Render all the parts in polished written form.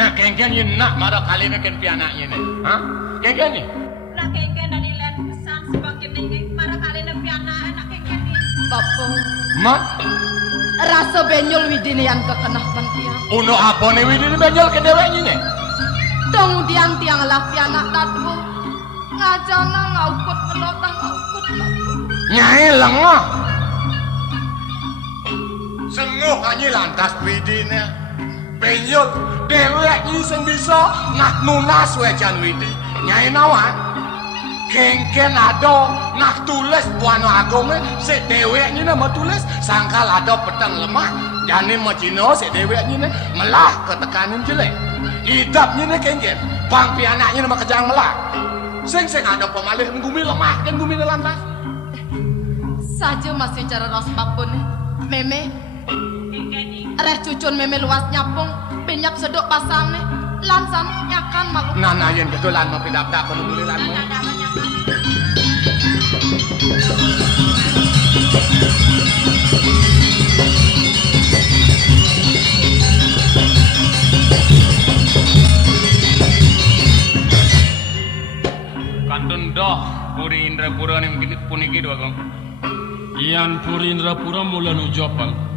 Nah kengken ini nak marah kali ni kan pianaknya ni. Ha? Kengken ni? Nak kengken dan ilan pesan sebagian ini marah kali ni pianak nak kengken ni. Bapak. Ma? Rasa benyol widini yang kekenah penting. Uno apa ni widini benyol ke deweknya ni? Dong diang tiang lah pianak tatu. Ngajana ngaukut kelotang ngaukut bapak. Nyai lengah. Senguh hanya lantas widini. Benyol deweknya sing bisa nak nunas wejan widi. Nyai nawa. Kengken ada nak tulis buano agong si deweknya nama tulis sangkal ada petang lemah. Jani macino si deweknya melah ketekanan jelek. Hidapnya kengken. Bang pianaknya nama kejang melah. Sing ada pemalih gumi lemah kan gumi lantas. Saja masih cara ras babon meme. Reh cucun meme luas nyapung, penyap sedok pasang nih, lansan nyakan malu. Nana yang ketulan mau pindah-pindah penunggu lanmu. Kantun doh Puri Indrapura ni mungkin puniki dua kong. Ian Puri Indrapura mula nujopang.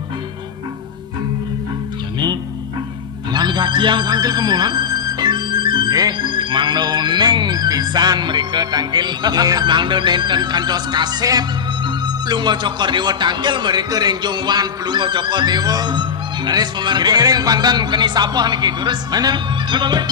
Ni lan gatiang tangkil kemulan. Mangdo neng pisan mereka tangkil. Mangdo nenten kantos kasep. Plungo cokor dewa tangkil mereka renjong wan plungo cokor dewa. Ares pemarga. Giring-giring pantan keni sapah niki terus. Mana? Coba gue.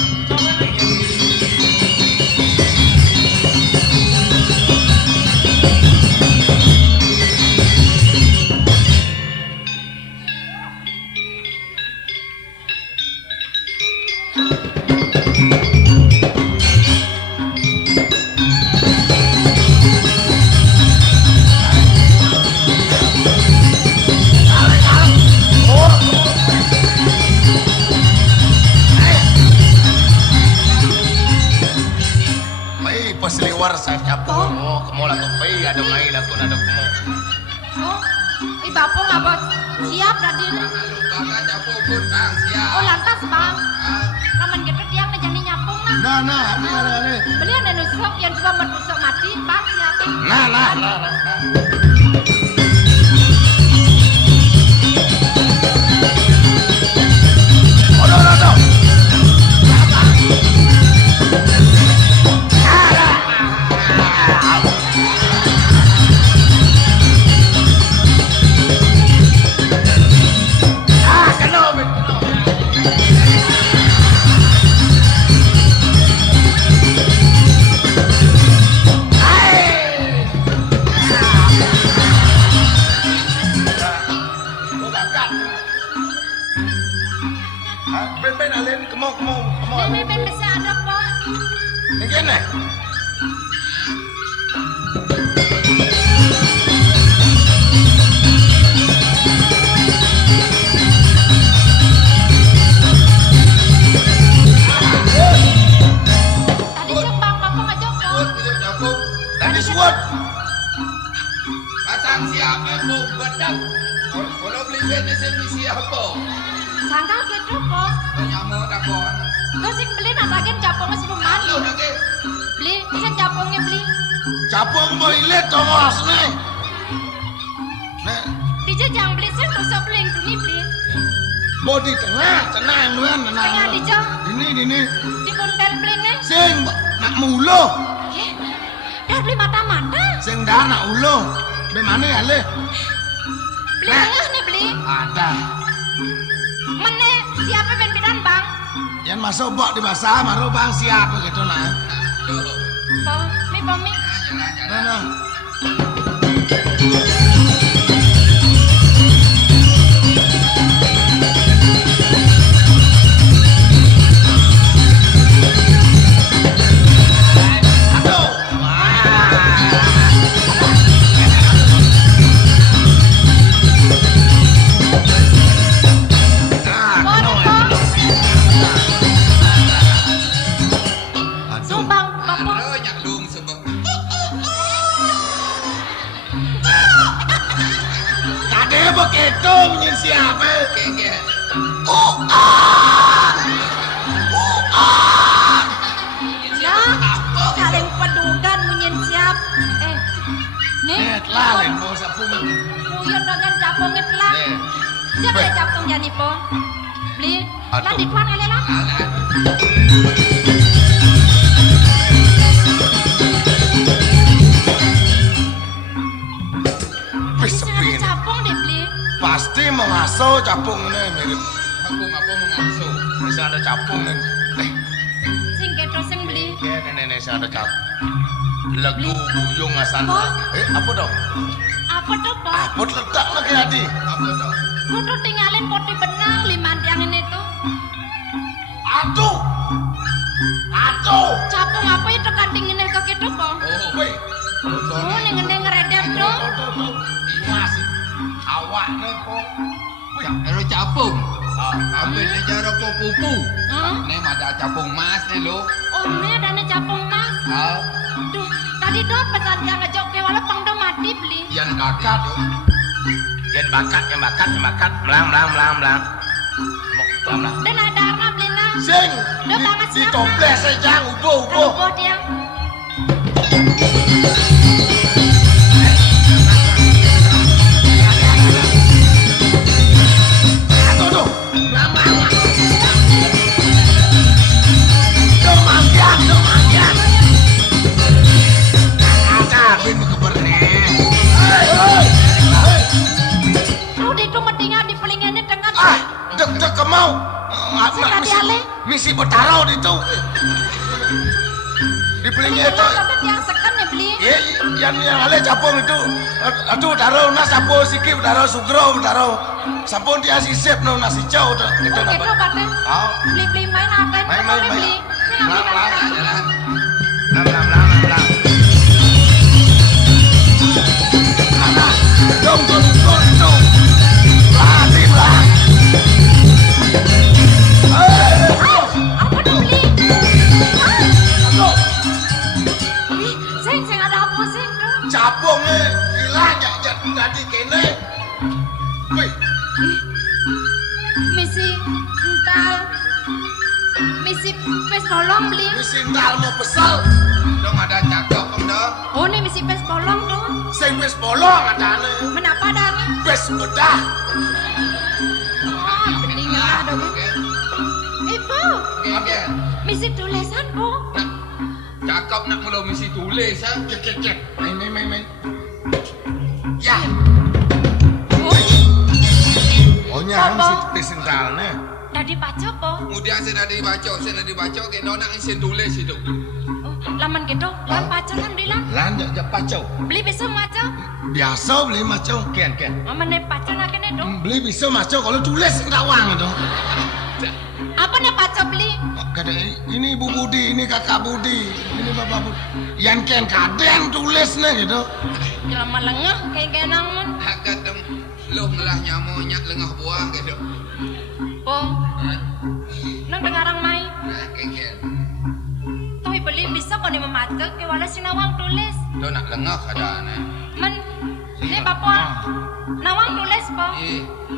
Pasliwar saya capung. Oh, kemo lah kopi ada mai lakon ada kemo. Oh, bapak ngapa siap Raden? Kakak capung pun bang siap. Oh lantas bang. Raman gitu tiang ngejani nyapung nah. Nah, ini. Beli ada nusuk yang coba menusuk mati bang siap. Nah. Odo. Ben bisa ada kok. Begini. Tadi Jepang bapak ngajak kok. Capung. Tadi suat. Pasang siapa bu bedak. Kalau beli bete semisi apa? Sangkal gitu kok. Banyak mau dakon. Terus sing beli natakin capungnya si pemani. Lalu nanti. Beli, bisa capungnya beli. Capung mau ilet tongos nih. Dija jangan beli sih, rusak beli yang dunia beli. Mau di tengah yang luan Tengah Dija, Ini. di konten beli nih. Sing nak mulo. Dah beli mata-mata. Sing dah nak ulo. Bagaimana ya le? Beli tengah nih beli. Ada. Mana siapa ben-bedan bang? Yang masuk bok di basah maru bang siapa gitu nah. Pomi. Nah. Begitu punya siapa? saling pedugan menyen siap. Nih, Lalen mau sapung. kuyun dengan capung lah. Siapa yang capung jadi po? Beli, lah di tuan kali lah. Wis Bisa sepi. ada capung deh beli. Pasti mengaso capung ini mirip. Aku apa mengasuh. Bisa ada capung nih. Sing keto sing beli. Ya nenek saya ada capung. Lagu buyung asan. Apa? Apa dong? Apa tuh po? Apa letak lagi Adi? Apa dong? Kudu tinggalin poti benang lima tiang ini tuh. Aduh. Aduh. Capung apa itu kanting ini ke keto po? Oh, Wih. Oh, neng ngeredep tuh. Masih awak nih kok. Ero capung. Ambil ni cara ko pupu. Hah? Ni ada capung mas ni lo. Oh, ini ada nih capung mas. Duh, tadi doh pesan yang ngejok ke wala pang do mati beli. Yang bakat. Yang bakat. Melang. Dan ada arna beli nah. Sing. Udah banget Di siapa? toples saja ubo. Kalau dia. Aduh. Domanggian. Cabin kebernih. Lu di itu mendingan di pelingannya dengan. Dek kemau. Sekali ale. Misi bertaruh di itu. Di pelingnya itu. Kalau yang sekan nih beli. Yang ale capung itu. Aduh, taruh nas sapu sikip, taruh sugro, taruh. Sampun dia sisip no nasi jauh tuh. Itu Oke apa? tuh paten. Oh. Beli main apa? Main. Beli. Lam. Dong. Latim lah. Apa tuh beli? Aduh, Sing ada apa sing tuh? capungnya hilang ya jadi kene. Wih, Misi ental. Misi pes bolong beli. misi ntal mau pesal. Dong ada cakap om dong. Oh, nih misi pes bolong tuh. Sing wis bolong adane. Menapa dana? Wis bedah. Oh, beningan ada gitu. Ibu, Oke. misi tulisan bu. Cakap nak mula misi tulis ah. Kek. Main. Ya. Oh, Oh nyang Apa? si sentalnya. tadi baca po. Kemudian saya dah dibaca, kita nak isin tulis itu. Oh, laman gitu, lan baca lan beli lan. Lan jak pacau. Beli bisa maca. Biasa beli macau ken. Amane baca nak kene dong. Beli bisa macau kalau tulis rawang itu. Apa nih baca beli? Kata ini Bu Budi, ini Kakak Budi, ini Bapak Budi. Yang ken kaden tulisnya gitu. Lama lengah kayak namun. Agak dem lo ngelah nyamonyak lengah buah gitu. Po. Nang dengarang mai. Nah, kayak Tuh beli bisa kok nih memaca ke wala sinawang tulis. lo nak lengah ada nih. Men ini bapak nawang tulis po.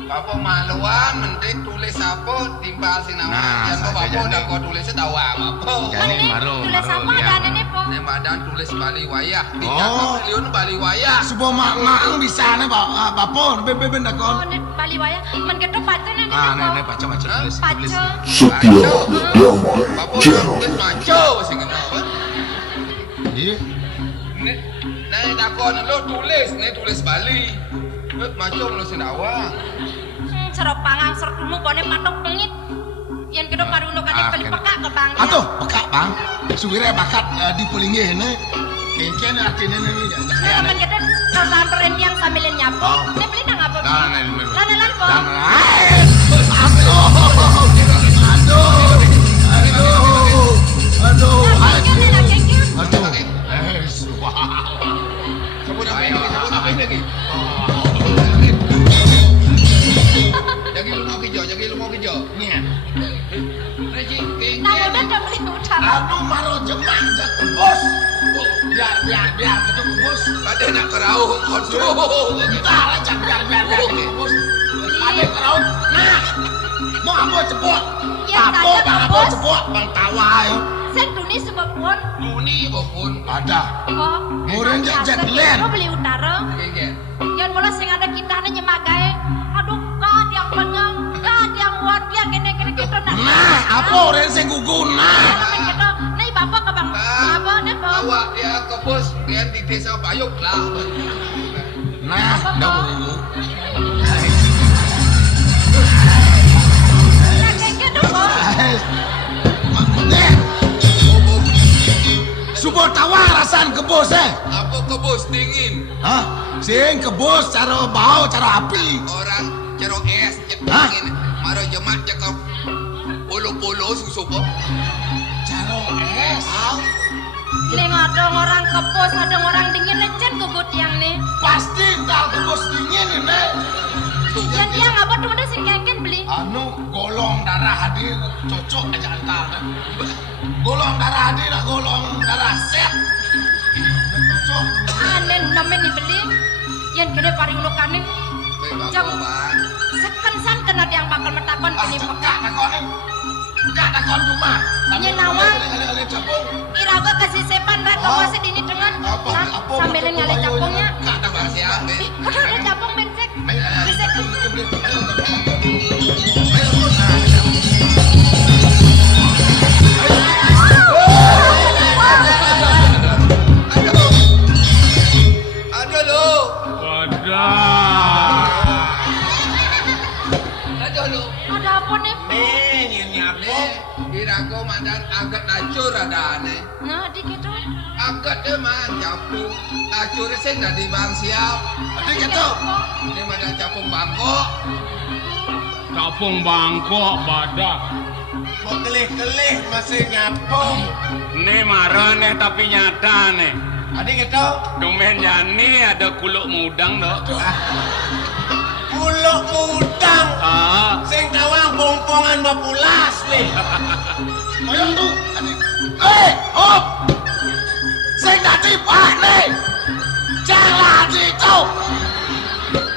Papa maluan mendek tulis apa timbal sinawan. Nah, Yang saja papa jadi. dah kau tulis tawang apa. Jadi. Men baru, tulis baru, apa ya. ada ini po. Ini badan tulis Bali wayah. Di Oh. Jakarta Miliun Bali wayah. Sebuah mak bisa nih Bapak, bebe Oh, nakon. ini Bali waya. Men gitu baca nih Ah, po. nih baca tulis. Baca. Papa dah tulis maco sing kenapa. Iya. Nih takon lo tulis Bali. Maco lo sindawang. Serap pangang serap dulu kone patok pengit. Yang kedua paruno kane kali pekak ke bang. Atuh, pekak bang. Suwire bakat di pelingih ini. Kengken artinya ini. Nah, men kita kesamperin yang sambilin nyapu. Oh. Ini beli nang apa? Nah, nah. Lan po. Aduh. Kengken lah kengken. Aduh. Sebut apa lagi? Jadi lu mau kejo. Nih. Reji, Nah, udah dah beli utara. Aduh, maro jemak ke bos. Biar gitu ke bos. Ada nak kerauh, aduh. Entah lah, biar ke bos. Adik raut. Nah. Mau apa cepuk? Ya saya apa Bos. cepuk bang tawai. Sing duni sebab pun. Duni pun ada. Oh. Murin jak len. Kau beli utara. Yang mula sing ada kitane nyemagai. Aduh, kad yang pengang, kad yang buat yang kene-kene gitu Nah, apa orang sing gugun nah. Gitu. Nih bapak ke bang. Apa nih bang? Awak dia ke bos dia di desa Bayuk lah. Nah, dah dulu. Kayak gitu bos. Subur tawar rasaan kebos Apa ke bos dingin? Hah? Sing kebos cara bau, cara api. Orang cerok es Hah? dingin. Maro jemat cakap polo-polo susu kok. Cara es. Ning ada orang kepos, ada orang dingin lecen gugut yang nih. Pasti entar kebos dingin ini. Yang dia ngapa tuh ada sing kengken beli. Anu golong darah hadir cocok aja antar. Golong darah hadir nak golong darah set. Cocok. Aneh namen dibeli. Yang gede paring lukaning. Jam Bang. sekensan kena yang bakal metakon ini Enggak peka. takon. Enggak takon cuma. Nyenawa. Ale capung. Iraga kasih sepan rek Oh. masih dini dengan. Apa? Sambilin ngali capungnya. Enggak ada bahasa apa. Udah ada capung bensek. Bensek. Ada lo. Wadah. Ada lo. Ada apa nih? Ini apa? Kira-kira mandan agak acur ada aneh. Nah, dikit tuh. Agak dia mah capung. Acur sing dari bang siap. Adik gitu. Ini mandan capung bangkok. Kapung Bangkok badak. Mau kelih-kelih masih ngapung. Nih marah nih tapi nyata nih. Adik gitu. Domen jani ada kuluk mudang dok. Kuluk mudang. Ah, Sing tawang pongpongan bapulas nih. Ayo tu. Hop. Sing nanti pak nih. Jangan itu.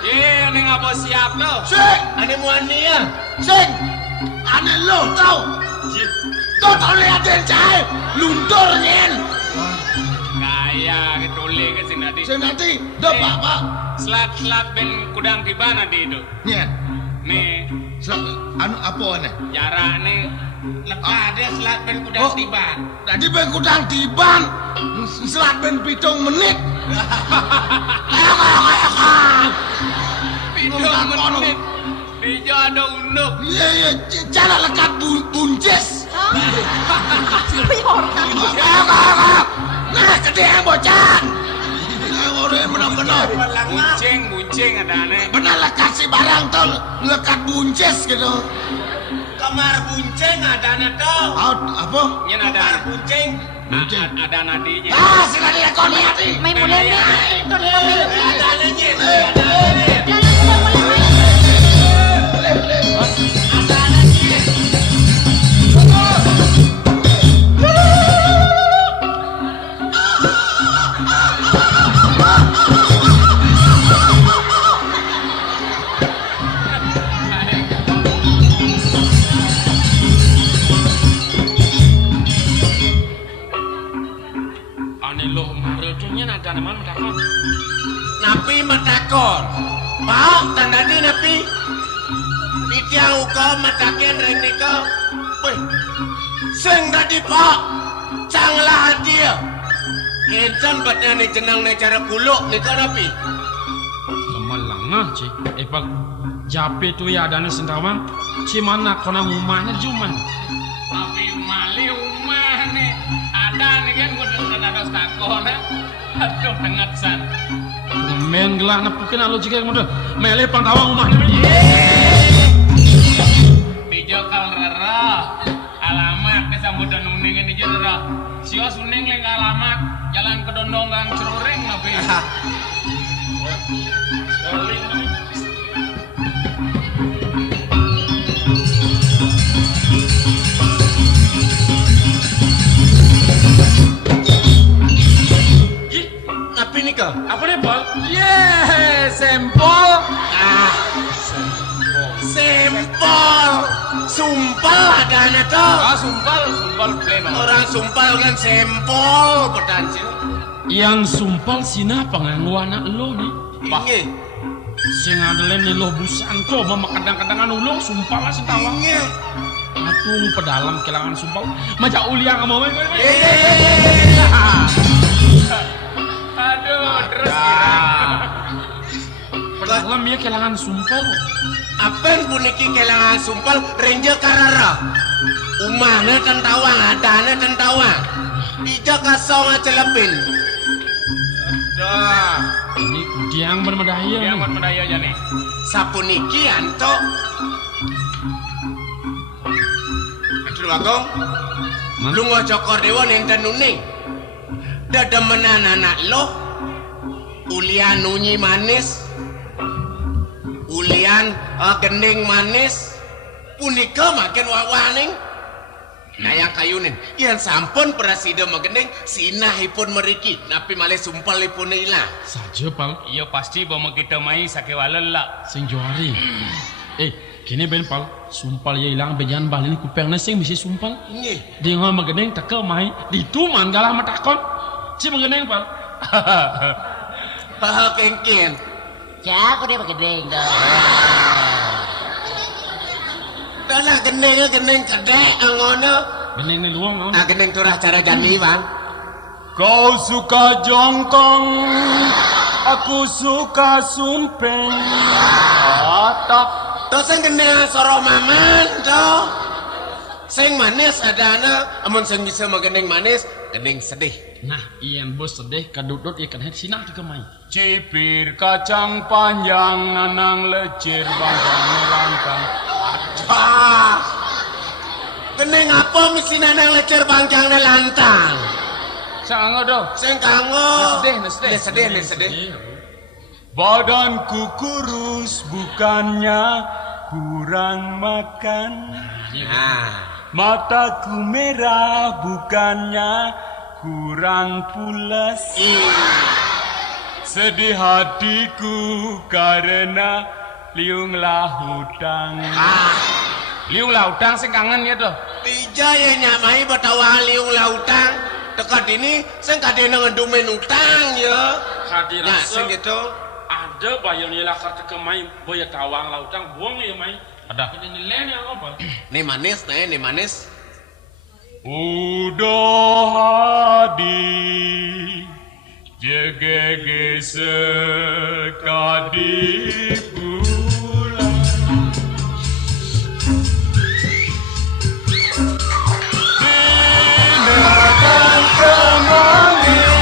ini ngapa siap lo? Sing. Ane muania. Sing. Ane lo tau. Kau tahu lihat dia cahaya. Luntur nyen. Kaya ketulih ke sing tadi. Sing nanti. Dah pak. Selat ben kudang di mana di itu? Nyen. Nih Anu apa nih? jarak nih. Lekah dia selat ben kudang tiban. Tadi ben kudang tiban. Selat ben 7 menit. Bidang menit. Dijo ada unduk. Iya, cara lekat buncis. Nah, gede yang bocah. Nah, orang benar-benar. Buncing ada aneh. Benar lekat si barang tuh, lekat buncis gitu. Kamar bunceng ada ane tuh. Apa? Nyen ada Kamar bunceng. ada nadinya. Ah, sila dia kau lihat nih. Main mulai nih. Tuh Ada anenya. Jalan udah mulai main. Ane lo maretunya ada mana takon. Napi matakon. Mau tanda di napi. Pitiang uka mataken ring nika. Wih. Sing tadi pak. Canglah dia. Insan batnya ni jenang ni cara kuluk nika napi. Semalangah cik. Pak jape tu ya ada sendawang. Cimana kona rumahnya cuman. Tapi mali rumah nih. Ada nih kan gue ada stakon. Aduh dengat san. Men gelak nepukin alo jika yang muda. Mele pantawang rumahnya. Dijokal rera. Alamat bisa muda nuning ini jera. Sios uning leng alamat. Jalan ke Dondongan Ceruring nabi. Ceruring nabi. Napi nika. Apa nih Pol? Sempol. Sempol. Sempol. Sumpal ada anak tuh. Sumpal pleno. Orang sumpal kan sempol pedancil. Yang sumpal sina panganggo anak lo nih. Inge. Sing adelen nih lo busan ko mama kadang-kadangan ulo sumpal lah sentawa. Inge. Atung pedalam kelangan sumpal. Maja uliang mau main. Aduh, terus pedalam ya kelangan sumpal. Apen puniki kelangan sumpal renje karara. Umahna tentawang, adana tentawang. Ija kasong acelepin. Dah. Ini kudiang bermedaya. Yang bermedaya aja nih. Sapuniki anto. Aduh agong. Lu ngocokor dewa nenten nuning. Dademenan anak lo. Ulian nunyi manis. Ulian gending manis. Punika makin wawaning. Nayang kayunin, yang sampun presiden magending sinahipun meriki, napi malih sumpalipun ilang. Saja pal. Iya pasti bawa kita main sakewalen lah. Sing juari. Kini ben pal, sumpal ya ilang bejan balin kupengna sing misi sumpal. Nggih. Di ngomong mageneng teke mai, ditu mandalah matakon. Si mageneng pal. Paha kengken. Ya, aku dia begedeng dah. Dalah gendeng kedek ngono. Geneng ni luang. Gendeng turah cara jani bang. Kau suka jongkong, aku suka sumpeng. Otok. Tuh sing gendeng soro maman tuh. Sing manis ada anak, amun sing bisa magendeng manis, gendeng sedih. Nah, iyan bos sedih kadudut ikan het sinah dikemai. Cipir kacang panjang nanang lecir bangkang lantang. Wah, gendeng apa misi nanang lecur bangkang lantang. Sangat doh. Sing kanggo. Sedih. Sedih. Badanku kurus bukannya kurang makan. Mataku merah bukannya kurang pulas. Sedih hatiku karena liunglah hutang. Liunglah hutang sing kangen ya tuh. Ija ya nyamai batawa liung lautang. Dekat ini sing kadene ngendumen utang ya. Hadir Nah, sing gitu. ada bayon ya lakar tekemai boya tawang lautang buang ya mai. Ada ini nilai apa? Nih manis, nih manis. Udah hadi jegege sekadi pulang. Dinakan kemangin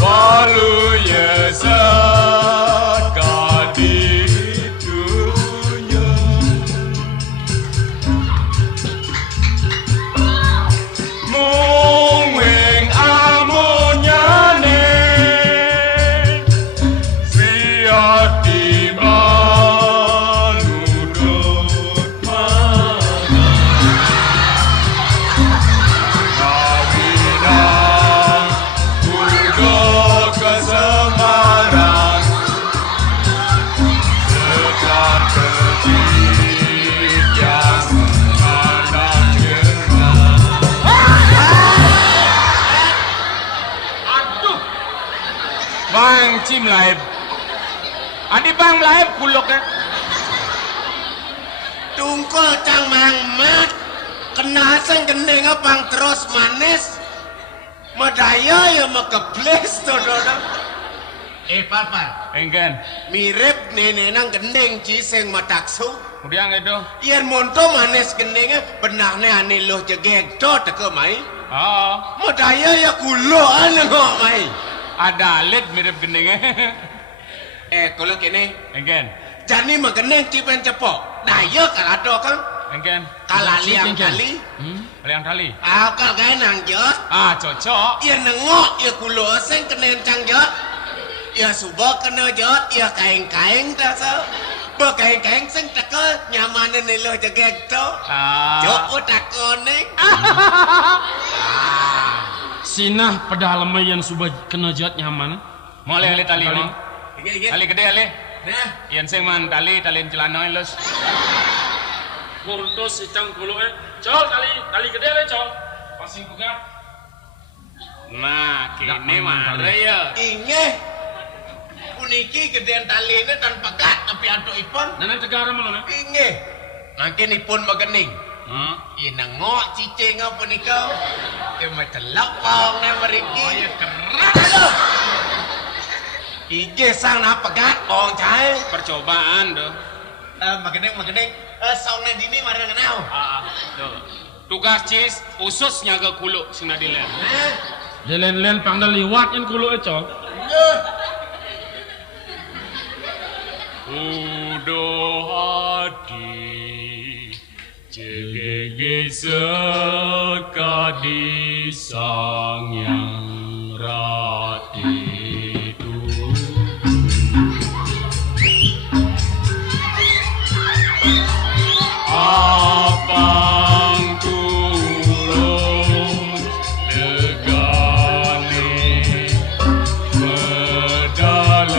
walu ya sekadi tunya. Mungwing amunyane siati manurut mana kawinan kudo kesemarang sekat kecil yang menandang jenang. Bang Cim live. Adi bang live kulok ya. Tungkol cang mangmat. Kena sing gendeng bang terus manis. Medaya ya mekebles tuh dodong. Papa. Enggan. Mirip nenenang gendeng ciseng mataksu. Udiang itu. Iyan monto manis gendengnya benahnya ane loh jegek do teke mai. Oh, Medaya ya kulo ane ngok mai. ada alit mirip gendengnya. Kalau kini Enggan. jani mageneng cipen cepok. Daya kalado kan. Enggan. Kalaliang kali. Liang kali. Akal kaya nang jot. Cocok. Ia nengok, ia kulo seng kenen cang jot. Ia subak kena jot, ia kain-kain dah so. Berkain-kain seng teka nyamanan nilo jegek to. Jok utakon neng. Sinah pedalama yang subah kena jat nyaman. Mau ali tali mau. Iya. Ali gede ali. Yan sing man tali celana lus. Kurtus itang kulo Col tali gede le col. Pasing buka. Nah, kini mare ya. Inggih. Puniki gedean taline tanpa gat tapi antukipun. Nana tegara mana? Inggih. Mangkinipun megening. Inengok cicing punika. Telok wong ne mriki. Oh ya keras. Aduh. Inggih sang napa gat wong cae. Percobaan doh. Megening. Saune dini mari ngenau. Tuh. Tugas cis usus nyaga kulo sina dilen. Len pangdal liwat yang kulo col. Udo hati cegege sekadi sang yang rati itu. Apang tulung legane berdalam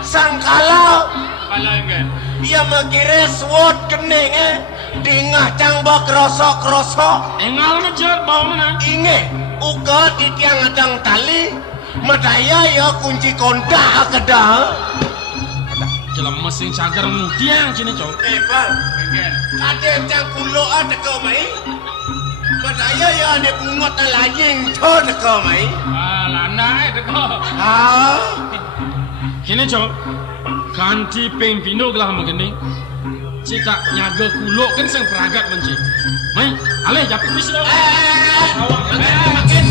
Sangkala Kalau enggak, ia mengkira swot kening dingah cangba krosok Engal ngejar bau mana? inge uga di tiang adang tali medaya ya kunci kondak kedah Jelas mesin cagar mudiang cini col. Pak enggak. ada cang kulo ada kau mai medaya ya ada bungot lajing to ada kau mai Lana itu kok. Kini col. Ganti pempino gelah begini. Cita nyaga kulo kan sang peragat benci. Mai, aleh japik misi dah. makin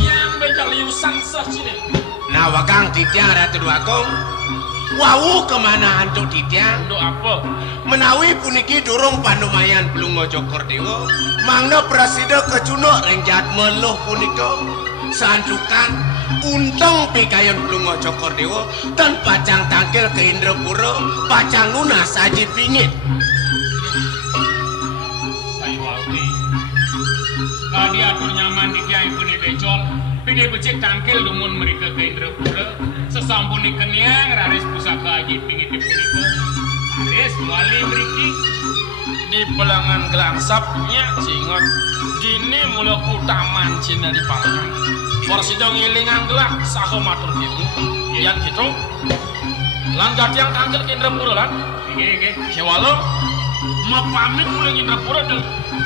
Yang bencang liusan sah cini. nah wakang titiang ratu duakong wau kemana hantu titiang Untuk apa? menawi puniki durung panumayan Plungo Jokor Dewa mangna prasida kecunuk rengjat meluh punika sandukan unteng pikayon Plungo Jokor Dewa dan pacang tangkil ke Indrapura pacang lunas aji pingit Saya walti. Kadi atur nyaman di kiai puni becol. Pini becik tangkil dumun mereka ke Indrapura. Sesampun keniang raris pusaka aji pingit di punika. Raris wali meriki. Di pelangan gelangsapnya singot. Dini mula kutaman cina di palangan. Porsidong ilingan gelak saho matur kieu. Yang gitu. Lan gatiang tangkil ke Indrapura lan. Oke. Kewalo mapamit ulang Indrapura deh.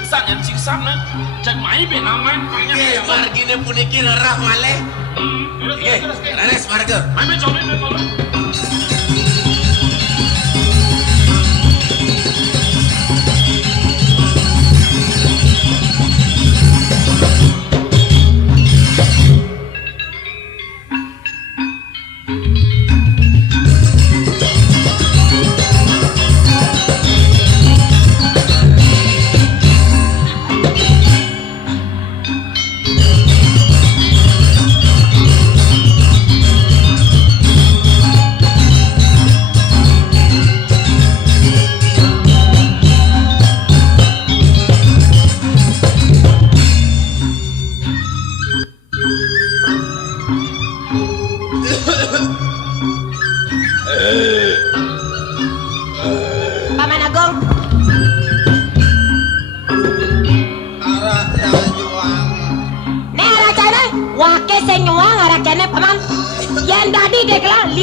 Sanyan siksana. Cek mai be namain Oke, margine puniki rerah maleh Terus. raris marga Mai be coba be kalau.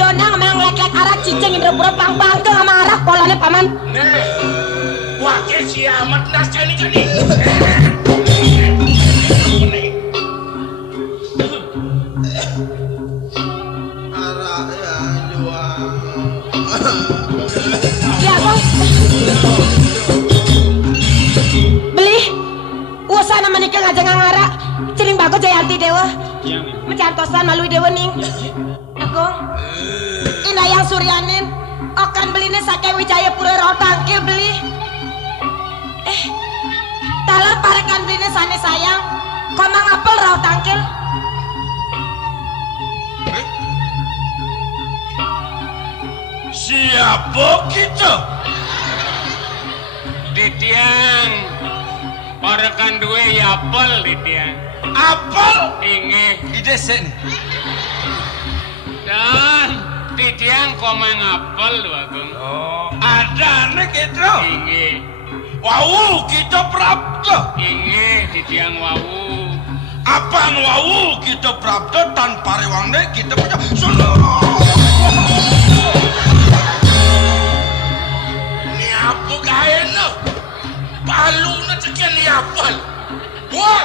Biona memang lek-lek arah cicing Indrapura pang-pang ke sama arah polanya paman. Nih, wakil si amat nas cani-cani. Arah ya juang. Ya bang. Beli. Usaha nama nikah ngajeng ngara. Cering bago Jayanti Dewa. Tiang Mencantosan malu Dewa ning. Aku. Indah yang Suryanin. Okan belinya Sake Wijayapura Raw Tangkil beli. Talar parekan belinya sane sayang. Komang apel Raw Tangkil. Siapa kita? Ditiang parekan dua yapel ditiang Apel? inge Di desa nih. dan ditiang komeng apel dua gung Oh, ada nih gitu. inge Wow, kita prapta. inge ditiang wawu Apaan wow, kita prapta tanpa rewang nih kita punya seluruh. Ni apa kain lo? Palu na sekian ni apal. Woi,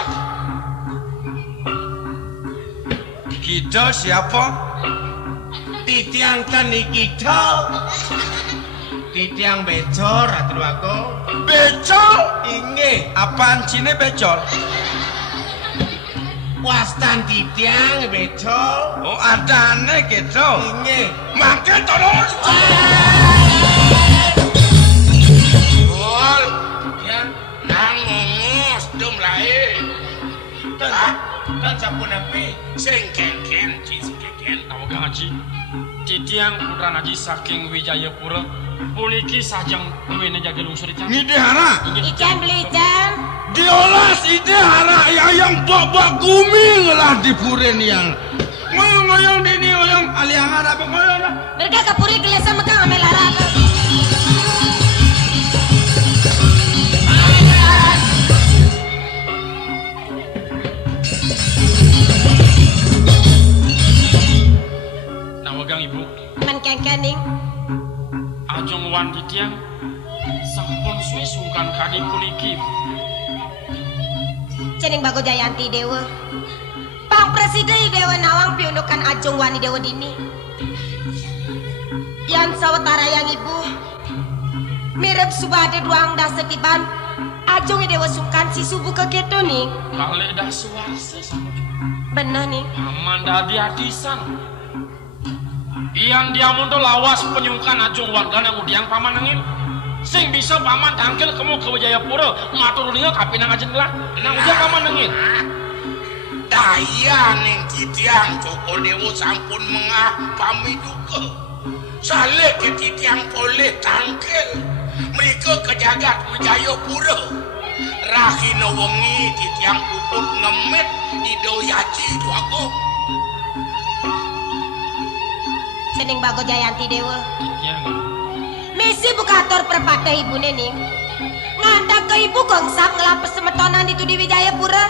Kita siapa? titiang tani kita. Titiang becor atau aku? Becol. Inge, Apaan Cine becol? wastan titiang becor. Oh, ada nih gitu. Inge, Makan tolong. Bol, ya, nang ngomos dum lain. Kan sampun api, sing kengken, cis kengken. Nawagang Haji. Titiang putra Haji saking Wijayapura puniki sajang duwene jaga lungsur Tiang. Ini dihara. Ican beli ican. Diolas ide hara yang babak guming lah di puren yang ngoyong-ngoyong dini ngoyong aliang ada apa ngoyong lah. Mereka kapuri gelesan mekang amel larat. Nawagang Ibu. Men kengkening. Ajeng wan Titiang sampun suwe sungkan kadi puniki. Cening bago Jayanti Dewa. Pang Presiden Dewa Nawang piundukan Ajung Wani Dewa Dini. Yan sawetara yang ibu. Mirip subade duang dah setiban. Ajung Dewa sungkan si subuh kegeto nih. Kale dah suwarse sama Benar nih. aman dadi hadisan. Iyan dia muntul lawas penyungkan ajung warga yang udiang paman nangin. Sing bisa paman tangkil kamu ke Wijayapura ngatur dunia kapinang ajeng lah. Nang udiang paman nangin. Daya ning titiang Joko Dewo sampun mengah pami duka. Saleh ke titiang boleh tangkil. Mereka ke jagat Wijayapura. Rahina wengi titiang puput ngemet ido yaji duaku. Cening bago Jayanti Dewa. Titiang. Misi bukator perpata ibu nening. Ngandak ke ibu gongsak ngelapes semetonan itu di Wijayapura.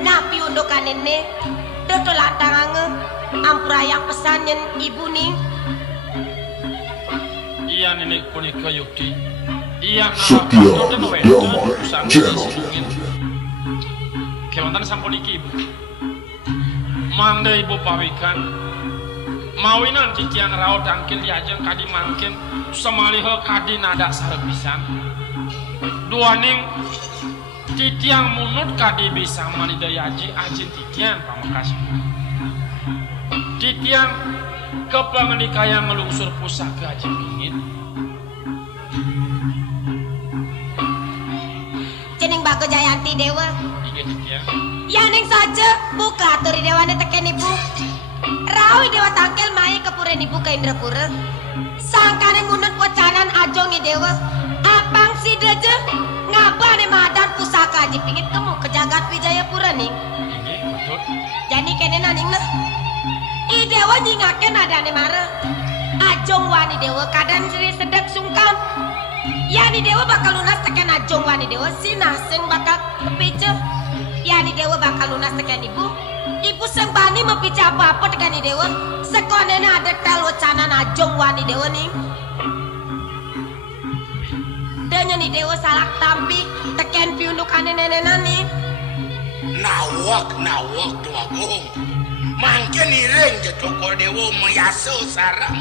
Napi undukan ini. Dodo lantangange. Ampura yang pesanyen ibu nih. Iya nenek punika yukti. Iya Setia Damai Channel. Kewantan sampun iki Ibu. Mangda Ibu pawikan. Mawinan titiang raut tangkil diajeng kadi mangkin semaliho kadi nada sarepisan. Duaning titiang munut kadi bisa manidaya aji ajin titiang pamekasan. Titiang kepangenikaya ngelungsur pusaka aji pingin. Cening bago Jayanti Dewa. Iya titiang. Ya neng saja buka turi dewane teken ibu. Rawi Dewa tangkel mai kepuren ibu ke Indrapura. Sangkane ngunut wacanan ajongi Dewa. Apang si deje ngabane madan pusaka aji pingin kamu ke jagat Wijayapura nih. Iya betul. Jadi kene naning nah. I Dewa nyingaken adane mare. Ajong wani Dewa kadan seri sedek sungkan. Yani Dewa bakal lunas teken Ajong wani Dewa sinah sing bakal kepice. Yani Dewa bakal lunas tekan ibu. Ibu sembani membicara apa-apa tekan Dewa. Sekonena ada tel wacana najong wani Dewa nih. Dan ni Dewa salah tampi tekan piundukane nenek nih. Nawak Tuagung. Mangke nireng je toko Dewa meyaso sarang.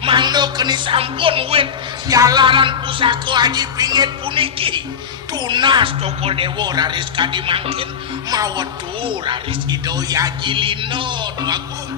Mangno keni sampun wit jalanan pusaka Haji Pingit puniki. Tunas toko Dewa raris kadi mangkin mawetu raris ido Haji Lino Tuagung.